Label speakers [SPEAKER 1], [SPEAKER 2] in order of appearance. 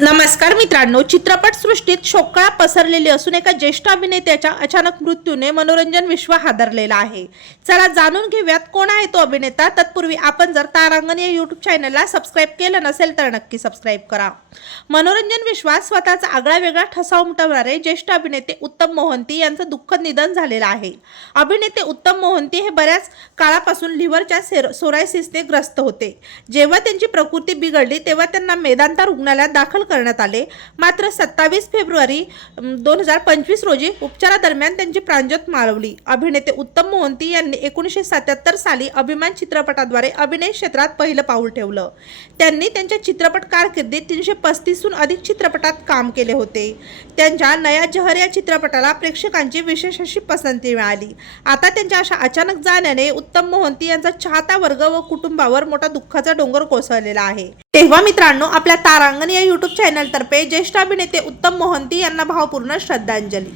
[SPEAKER 1] नमस्कार मित्रांनो चित्रपट सृष्टीत शोककळा पसरलेली असून एका ज्येष्ठ अभिनेत्याच्या अचानक मृत्यूने मनोरंजन विश्व हादरलेला आहे. चला जाणून घेऊयात कोण आहे तो अभिनेता. तत्पूर्वी आपण जर तारांगण या यूट्यूब चॅनलला सबस्क्राईब केलं नसेल तर नक्की सबस्क्राईब करा. मनोरंजन विश्वात स्वतःचा आगळा वेगळा ठसा उमटवणारे ज्येष्ठ अभिनेते उत्तम मोहंती यांचं दुःखद निधन झालेलं आहे. अभिनेते उत्तम मोहंती हे बऱ्याच काळापासून लिव्हरच्या सेर सोरायसिसने ग्रस्त होते. जेव्हा त्यांची प्रकृती बिघडली तेव्हा त्यांना मेदांता रुग्णालयात दाखल करण्यात आले. मात्र सत्तावीस फेब्रुवारी दोन हजार पंचवीस रोजी उपचारादरम्यान त्यांची प्राणज्योत मारवली अभिनेते उत्तम मोहंती यांनी एकोणीसशे सत्याहत्तर साली अभिमान चित्रपटाद्वारे अभिनय क्षेत्रात पहिलं पाऊल ठेवलं. त्यांनी त्यांच्या चित्रपट कारकिर्दीत तीनशे पस्तीसहून अधिक चित्रपटात काम केले होते. त्यांच्या नया जहर या चित्रपटाला प्रेक्षकांची विशेष अशी पसंती मिळाली. आता त्यांच्या अशा अचानक जाण्याने उत्तम मोहंती यांचा चाहता वर्ग व कुटुंबावर मोठा दुःखाचा डोंगर कोसळलेला आहे. तेव्हा मित्रांनो आपल्या तारांगण या युट्यूब चॅनलतर्फे ज्येष्ठ अभिनेते उत्तम मोहंती यांना भावपूर्ण श्रद्धांजली.